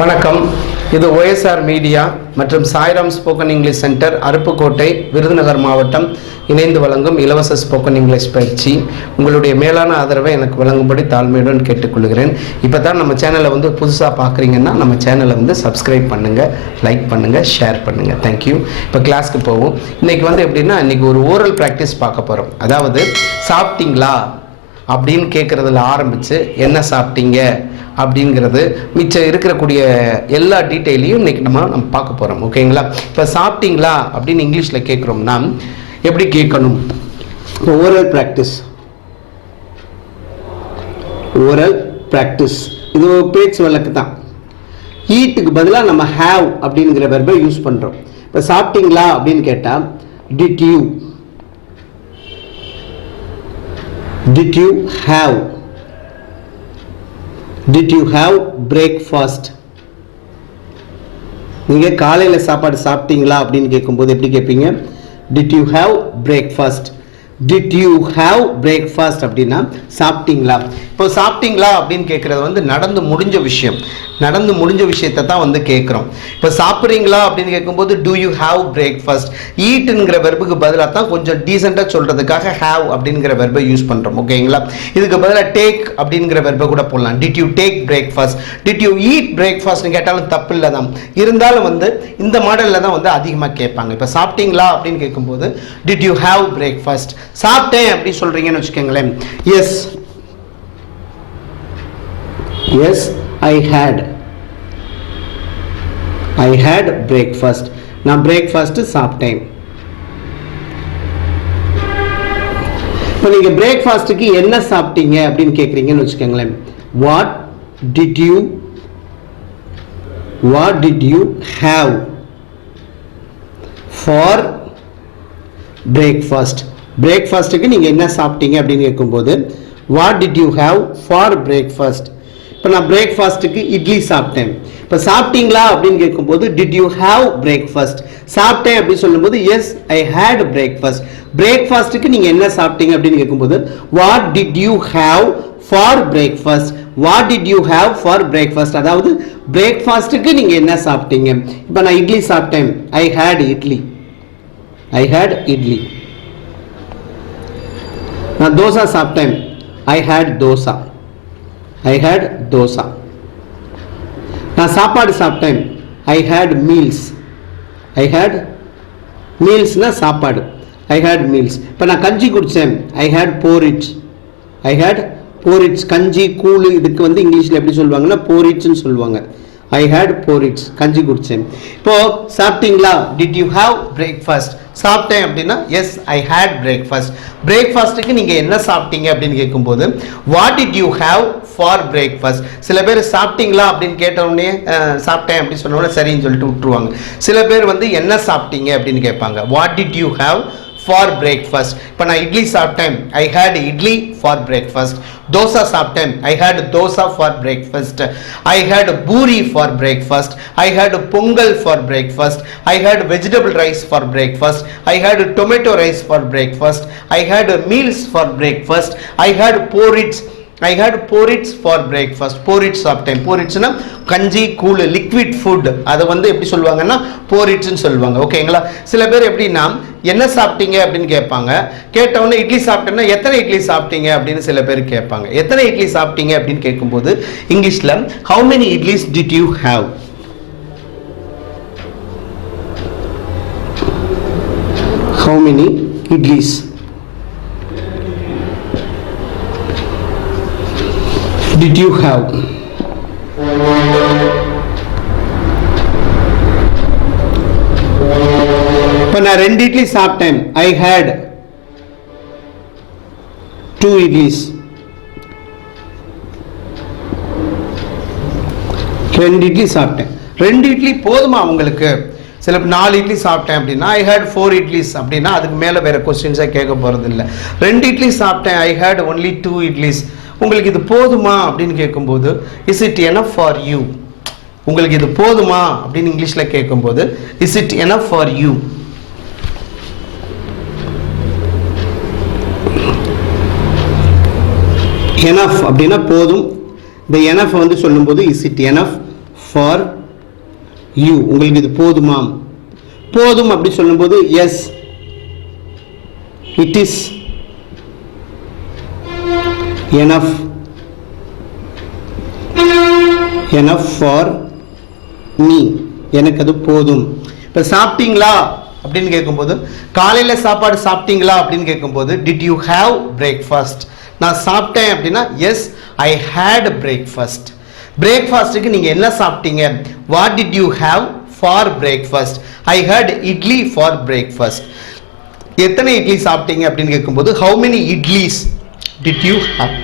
வணக்கம். இது OSR media மற்றும் Sairam spoken English centre Aruppukottai Virudhunagar மாவட்டம் இணைந்து வழங்கும் இலவச ஸ்போக்கன் இங்கிலீஷ் பயிற்சி. உங்களுடைய மேலான ஆதரவை எனக்கு வழங்கும்படி தாழ்மையுடன் கேட்டுக்கொள்கிறேன். இப்போ தான் நம்ம சேனலை புதுசாக பார்க்குறீங்கன்னா நம்ம சேனலை சப்ஸ்கிரைப் பண்ணுங்கள், லைக் பண்ணுங்கள், ஷேர் பண்ணுங்கள். தேங்க்யூ. இப்போ கிளாஸ்க்கு போவோம். இன்றைக்கி எப்படின்னா இன்றைக்கி ஒரு ஓரல் ப்ராக்டிஸ் பார்க்க போகிறோம். அதாவது சாப்பிட்டீங்களா அப்படின்னு கேட்குறதுல ஆரம்பித்து என்ன சாப்பிட்டீங்க அப்படிங்கிறது மிச்சம் இருக்கக்கூடிய எல்லா டீட்டெயிலையும் இன்றைக்கி நம்ம பார்க்க போகிறோம். ஓகேங்களா? இப்போ சாப்பிட்டீங்களா அப்படின்னு இங்கிலீஷில் கேட்குறோம்னா எப்படி கேட்கணும்? ஓரல் ப்ராக்டிஸ் இது ஒரு பேச்சு வழக்கு தான். ஈட்டுக்கு பதிலாக நம்ம ஹேவ் அப்படிங்கிற வெர்பை யூஸ் பண்ணுறோம். இப்போ சாப்பிட்டீங்களா அப்படின்னு கேட்டால் டிட் யூ ஹேவ் பிரேக்ஃபாஸ்ட்? நீங்கள் காலையில் சாப்பாடு சாப்பிட்டீங்களா அப்படின்னு கேட்கும்போது எப்படி கேட்பீங்க? Did you have breakfast? அப்படின்னா சாப்பிட்டீங்களா. இப்போ சாப்பிட்டீங்களா அப்படின்னு கேட்குறது நடந்து முடிஞ்ச விஷயத்தை தான் கேட்குறோம். இப்போ சாப்பிட்றீங்களா அப்படின்னு கேட்கும்போது டூ யூ ஹேவ் பிரேக்ஃபாஸ்ட்? ஈட்டுங்கிற வெர்புக்கு பதிலாக தான் கொஞ்சம் டீசெண்டாக சொல்கிறதுக்காக ஹேவ் அப்படிங்கிற வெர்பை யூஸ் பண்ணுறோம். ஓகேங்களா? இதுக்கு பதிலாக டேக் அப்படிங்கிற வெர்பை கூட போடலாம். Did you take breakfast? Did you eat பிரேக்ஃபாஸ்ட்னு கேட்டாலும் தப்பு இல்லை தான். இருந்தாலும் இந்த மாடலில் தான் அதிகமாக கேட்பாங்க. இப்போ சாப்பிட்டீங்களா அப்படின்னு கேட்கும்போது டிட் யூ ஹேவ் பிரேக்ஃபாஸ்ட்? சாப்பிட்டேன் அப்படி சொல்கிறீங்கன்னு வச்சுக்கோங்களேன். Yes, I had breakfast. நான் breakfast சாப்பிட்டேன். இப்போ நீங்க பிரேக்ஃபாஸ்ட்டுக்கு என்ன சாப்பிட்டீங்க அப்படின்னு கேட்குறீங்கன்னு வச்சுக்கோங்களேன். What did you have for breakfast? பிரேக்ஃபாஸ்ட்டுக்கு நீங்கள் என்ன சாப்பிட்டீங்க அப்படின்னு கேட்கும்போது What did you have for breakfast? இப்போ நான் பிரேக்ஃபாஸ்ட்டுக்கு இட்லி சாப்பிட்டேன். இப்போ சாப்பிட்டீங்களா அப்படின்னு கேட்கும்போது டிட் யூ ஹேவ் பிரேக்ஃபாஸ்ட்? சாப்பிட்டேன் அப்படின்னு சொல்லும்போது எஸ் ஐ ஹேட் பிரேக்ஃபாஸ்ட். பிரேக்ஃபாஸ்ட்டுக்கு நீங்கள் என்ன சாப்பிட்டீங்க அப்படின்னு கேட்கும்போது what did you have for breakfast? What did you have for breakfast? அதாவது பிரேக்ஃபாஸ்ட்டுக்கு நீங்கள் என்ன சாப்பிட்டீங்க? இப்போ நான் இட்லி சாப்பிட்டேன். I had idli. நான் தோசை சாப்பிட்டேன். I had dosa. நான் சாப்பாடு சாப்பிட்டேன். ஐ ஹேட் மீல்ஸ்னா சாப்பாடு. ஐ ஹேட் மீல்ஸ். இப்போ நான் கஞ்சி குடித்தேன். ஐ ஹேட் போரிட்ஜ். கஞ்சி கூழ் இதுக்கு இங்கிலீஷில் எப்படி சொல்லுவாங்கன்னா போரிட்ஜ்னு சொல்லுவாங்க. ஐ ஹேட் போரிட்ஜ், கஞ்சி குடித்தேன். இப்போ சாப்பிட்டீங்களா? Did you have breakfast? சாப்பிட்டேன் அப்படின்னா எஸ் ஐ ஹேட் பிரேக்ஃபாஸ்ட். பிரேக்ஃபாஸ்ட்டுக்கு நீங்கள் என்ன சாப்பிட்டீங்க அப்படின்னு கேட்கும்போது what did you have for breakfast? சில பேர் சாப்பிட்டீங்களா அப்படின்னு கேட்டவுடனே சாப்பிட்டேன் அப்படின்னு சொன்னோடனே சரின்னு சொல்லிட்டு விட்டுருவாங்க. சில பேர் என்ன சாப்பிட்டீங்க அப்படின்னு கேட்பாங்க. What did you have for breakfast? இப்போ நான் இட்லி சாப்பிட்டேன். I had idli for breakfast. Dosa சாப்பிட்டேன். I had dosa for breakfast. I had puri for breakfast. I had pongal for breakfast. I had vegetable rice for breakfast. I had tomato rice for breakfast. I had meals for breakfast. I had porridge for breakfast. Porridge சாப்பிட்டேன். போரிட்ஸ்னா கஞ்சி கூழ் liquid food. அதை எப்படி சொல்லுவாங்கன்னா போரிட்ஸ்ன்னு சொல்லுவாங்க. ஓகேங்களா? சில பேர் எப்படின்னா என்ன சாப்பிட்டீங்க அப்படின்னு கேட்பாங்க. கேட்டவுடனே இட்லி சாப்பிட்டேன்னா எத்தனை இட்லி சாப்பிட்டீங்க அப்படின்னு சில பேர் கேட்பாங்க. எத்தனை இட்லி சாப்பிட்டீங்க அப்படின்னு கேட்கும்போது இங்கிலீஷில் how many idlis did you have? How many idlis? Did you have? இப்போ நான் 2 இட்லி சாப்பிட்டேன். I had 2 idlis. 2 இட்லி சாப்பிட்டேன். 2 இட்லி போதுமா உங்களுக்கு? சில 4 இட்லி சாப்பிட்டேன் அப்படின்னா ஐ ஹேட் 4 idlis அப்படின்னா அதுக்கு மேலே வேற கொஸ்டின்ஸாக கேட்க போகிறது இல்லை. 2 இட்லி சாப்பிட்டேன். I had only 2 idlis. உங்களுக்கு இது போதுமா அப்படின்னு கேட்கும்போது is it enough for you? உங்களுக்கு இது போதுமா அப்படின்னு இங்கிலீஷில் கேட்கும்போது is it enough for you? Enough அப்படின்னா போதும். இந்த எனஃப் சொல்லும்போது is it enough for you. உங்களுக்கு இது போதுமா? போதும் அப்படி சொல்லும்போது S it is enough for me. எனக்கு அது போதும். இப்போ சாப்பிட்டீங்களா அப்படின்னு கேட்கும்போது, காலையில் சாப்பாடு சாப்பிட்டீங்களா அப்படின்னு கேட்கும்போது டிட் யூ ஹாவ் பிரேக்ஃபாஸ்ட். நான் சாப்பிட்டேன் அப்படின்னா எஸ் ஐ ஹேட் பிரேக்ஃபாஸ்ட். பிரேக்ஃபாஸ்ட்டுக்கு நீங்கள் என்ன சாப்பிட்டீங்க? What did you have for breakfast? I had idli for breakfast. எத்தனை இட்லி சாப்பிட்டீங்க அப்படின்னு கேட்கும்போது how many idlis did you have.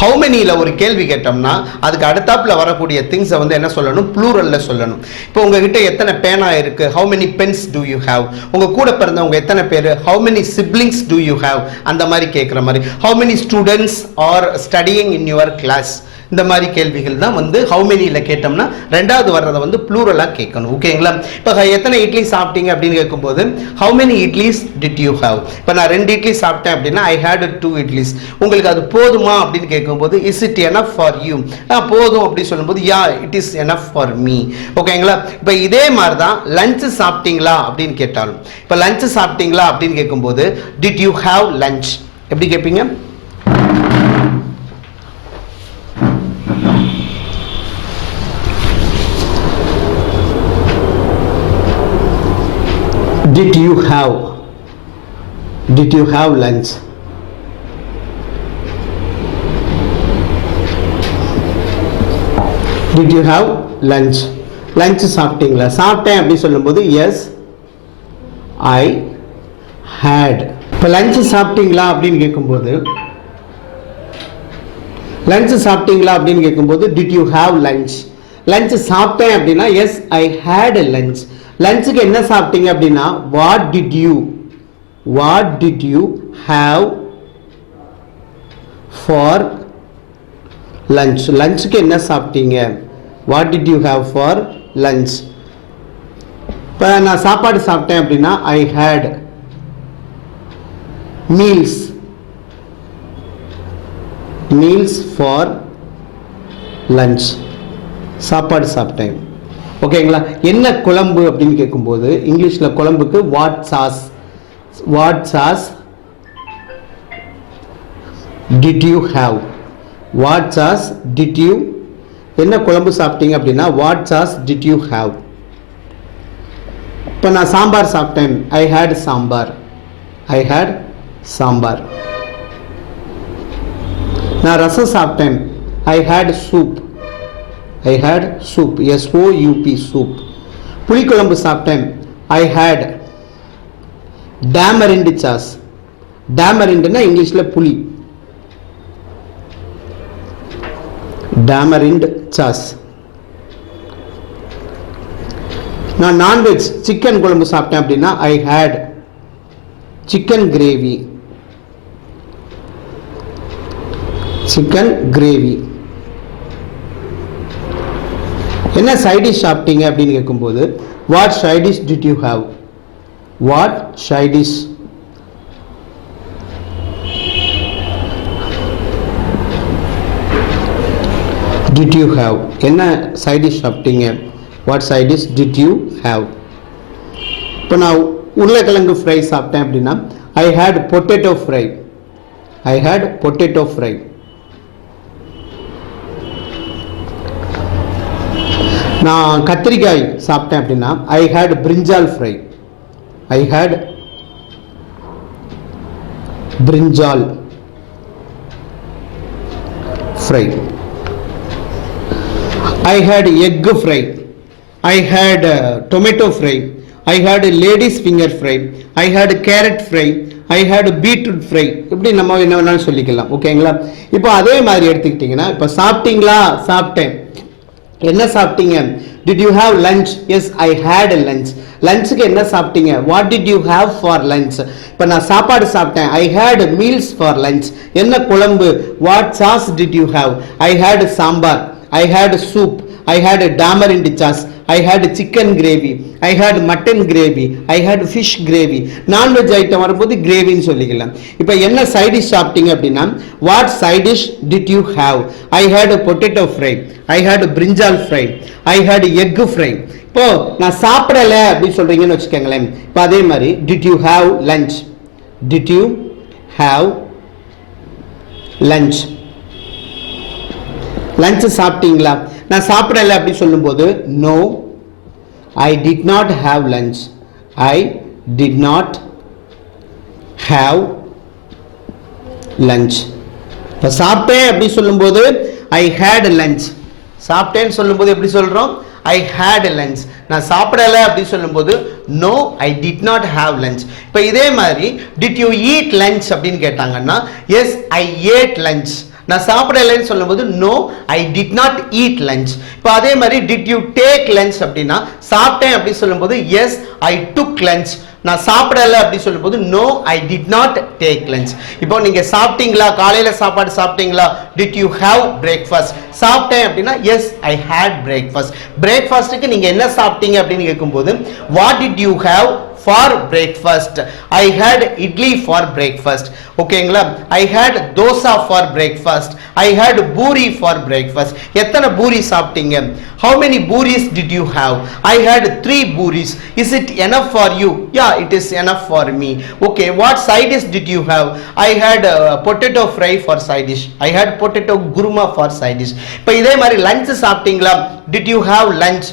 How மெனியில் ஒரு கேள்வி கேட்டோம்னா அதுக்கு அடுத்தாப்பில் வரக்கூடிய திங்ஸை வந்து என்ன சொல்லணும்? ப்ளூரலில் சொல்லணும். இப்போ உங்ககிட்ட எத்தனை பேனா இருக்குது? How many pens do you have. உங்கள் கூட பிறந்தவங்க எத்தனை பேர்? How many siblings do you have. அந்த மாதிரி கேட்குற மாதிரி. How many students are studying in your class. இந்த மாதிரி கேள்விகள் தான் வந்து ஹவு மெனியில் கேட்டோம்னா ரெண்டாவது வர்றதை வந்து ப்ளூரலாக கேட்கணும். ஓகேங்களா? இப்போ எத்தனை இட்லி சாப்பிட்டீங்க அப்படின்னு கேட்கும்போது how many idlis did you have. இப்போ நான் 2 இட்லி சாப்பிட்டேன் அப்படின்னா ஐ ஹேட் 2 இட்லிஸ். உங்களுக்கு அது போதுமா அப்படின்னு கேட்கும்போது is it enough for you. போதும் அப்படின்னு சொல்லும்போது yeah it is enough for me. ஓகேங்களா? இப்போ இதே மாதிரி தான் லஞ்சு சாப்பிட்டீங்களா அப்படின்னு கேட்டாலும், இப்போ லஞ்சு சாப்பிட்டீங்களா அப்படின்னு கேட்கும்போது டிட் யூ ஹேவ் லஞ்ச் எப்படி கேட்பீங்க? Did you have lunch? Did you have lunch? Lunch சாப்பிட்டீங்களா? சாப்பிட்டேன் அப்படி சொல்லும்போது எஸ் ஐ ஹேட். இப்போ லஞ்ச் சாப்பிட்டீங்களா அப்படின்னு கேட்கும்போது did you have lunch. Lunch சாப்பிட்டேன் அப்படின்னா எஸ் ஐ ஹேட் லஞ்ச். லஞ்சுக்கு என்ன சாப்பிட்டீங்க அப்படின்னா what did you have for lunch. லஞ்சுக்கு என்ன சாப்பிட்டீங்க? What did you have for lunch. இப்போ நான் சாப்பாடு சாப்பிட்டேன் அப்படின்னா I had meals for lunch. சாப்பாடு சாப்பிட்டேன். ஓகேங்களா? என்ன குழம்பு அப்படின்னு கேட்கும்போது இங்கிலீஷில் குழம்புக்கு what sauce did you have. What sauce did you. என்ன குழம்பு சாப்பிட்டீங்க அப்படின்னா what sauce did you have. இப்போ நான் சாம்பார் சாப்பிட்டேன் ஐ ஹேட் சாம்பார். நான் ரசம் சாப்பிட்டேன் I hate soup. SOUP soup. புளிக்குழம்பு சாப்பிட்டேன் ஐ ஹேட் டேமரிண்ட் சாஸ். டேமரிண்ட்னா இங்கிலீஷில் புளி. Tamarind sauce. நான் நான்வெஜ் சிக்கன் குழம்பு சாப்பிட்டேன் அப்படின்னா ஐ ஹேட் சிக்கன் கிரேவி. என்ன சைட் டிஷ் சாப்பிட்டீங்க அப்படின்னு கேட்கும்போது what side dish did you have. என்ன சைட் டிஷ் சாப்பிட்டீங்க? What side dish did you have. இப்போ நான் உருளைக்கிழங்கு ஃப்ரை சாப்பிட்டேன் அப்படின்னா ஐ ஹேட் பொட்டேட்டோ ஃப்ரை. நான் கத்திரிக்காய் சாப்பிட்டேன் அப்படின்னா I had brinjal fry. I had brinjal fry. I had egg fry. I had tomato fry. I had ladies finger fry. I had carrot fry. I had beetroot fry. இப்படி நம்ம என்ன வேணாலும் சொல்லிக்கலாம். ஓகேங்களா? இப்போ அதே மாதிரி எடுத்துக்கிட்டிங்கன்னா இப்போ சாப்பிட்டீங்களா? சாப்பிட்டேன். என்ன சாப்பிட்டீங்க? Did you have lunch? Yes, I had a lunch. லஞ்சுக்கு என்ன சாப்பிட்டீங்க? What did you have for lunch? இப்போ நான் சாப்பாடு சாப்பிட்டேன். I had meals for lunch. என்ன குழம்பு? What sauce did you have? I had sambar. I had soup. I had a tamarind sauce, I had chicken gravy, I had mutton gravy, I had fish gravy. Non veg item வரும்போது கிரேவின்னு சொல்லிக்கலாம். இப்போ என்ன side dish சாப்பிட்டீங்க அப்படின்னா what side dish did you have? I had a potato fry, I had a brinjal fry, I had egg fry. இப்போ நான் சாப்பிடல அப்படின்னு சொல்றீங்கன்னு வச்சுக்கோங்களேன். இப்போ அதே மாதிரி did you have lunch? Did you have lunch? Lunch சாப்பிட்டீங்களா? நான் சாப்பிடல அப்படி சொல்லும்போது no, I did not have lunch. I did not have lunch. இப்போ சாப்பிட்டேன் அப்படி சொல்லும்போது I had lunch. சாப்பிட்டேன்னு சொல்லும்போது எப்படி சொல்றோம்? I had lunch. நான் சாப்பிடல அப்படி சொல்லும்போது no, I did not have lunch. இப்போ இதே மாதிரி did you eat lunch அப்படின்னு கேட்டாங்கன்னா yes, I ate lunch. நான் சாப்பிடலைன்னு சொல்லும்போது no, I did not eat lunch. இப்போ அதே மாதிரி did you take lunch அப்படின்னா சாப்பிட்டேன் அப்படி சொல்லும்போது yes, I took lunch. நான் சாப்பிடல அப்படி சொல்லும்போது no, I did not take lunch. இப்போ நீங்க சாப்பிட்டீங்களா, காலையில சாப்பாடு சாப்பிட்டீங்களா, did you have breakfast? சாப்பிட்டேன் அப்படின்னா yes, I had breakfast. பிரேக்ஃபாஸ்ட்டுக்கு நீங்க என்ன சாப்பிட்டீங்க அப்படின்னு கேட்கும்போது what did you have for breakfast? I had idli for breakfast. ஓகேங்களா? I had dosa for breakfast. I had puri for breakfast. எத்தனை பூரி சாப்பிட்டீங்க? How many puris did you have? I had 3 puris. Is it enough for you? Yeah, it is enough for me. Okay, what side dish did you have? I had potato fry for side dish. I had potato gurma for side dish. இப்போ இதே மாதிரி lunch சாப்பிட்டீங்களா? Did you have lunch?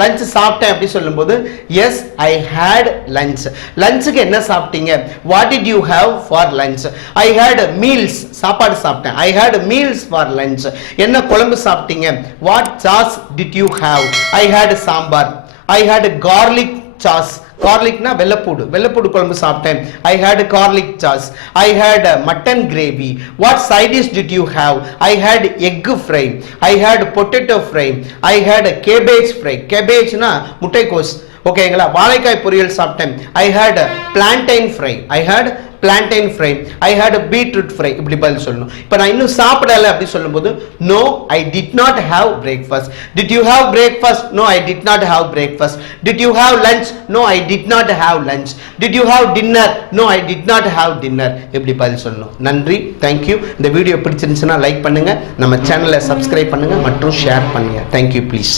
Lunch சாப்பிட்டேன் அப்படி சொல்லும்போது yes, I had lunch. லஞ்சுக்கு என்ன சாப்பிட்டீங்க? What did you have for lunch? I had meals. சாப்பாடு சாப்பிட்டேன். I had meals for lunch. என்ன குழம்பு சாப்பிட்டீங்க? What sauce did you have? I had sambar. I had garlic sauce. garlicனா வெள்ளப்பூடு குழம்பு சாப்பிட்டேன். I had garlic sauce. I had mutton gravy. What side dish did you have? I had egg fry. I had potato fry. I had cabbage fry. cabbageனா முட்டைக்கோஸ். ஓகேங்களா? வாழைக்காய் பொரியல் சாப்பிட்டேன். I had plantain fry. I had plantain fry. I had a beetroot fry. இப்படி பதில் சொல்லணும். இப்போ நான் இன்னும் சாப்பிடல அப்படி சொல்லும்போது no, I did not have breakfast. Did you have breakfast? No, I did not have breakfast. Did you have lunch? No, I did not have lunch. Did you have dinner? No, I did not have dinner. இப்படி பதில் சொல்லணும். நன்றி, thank you. இந்த video பிடிச்சிருந்துச்சுன்னா like பண்ணுங்க, நம்ம சேனலை subscribe பண்ணுங்க மற்றும் ஷேர் பண்ணுங்க. Thank you please.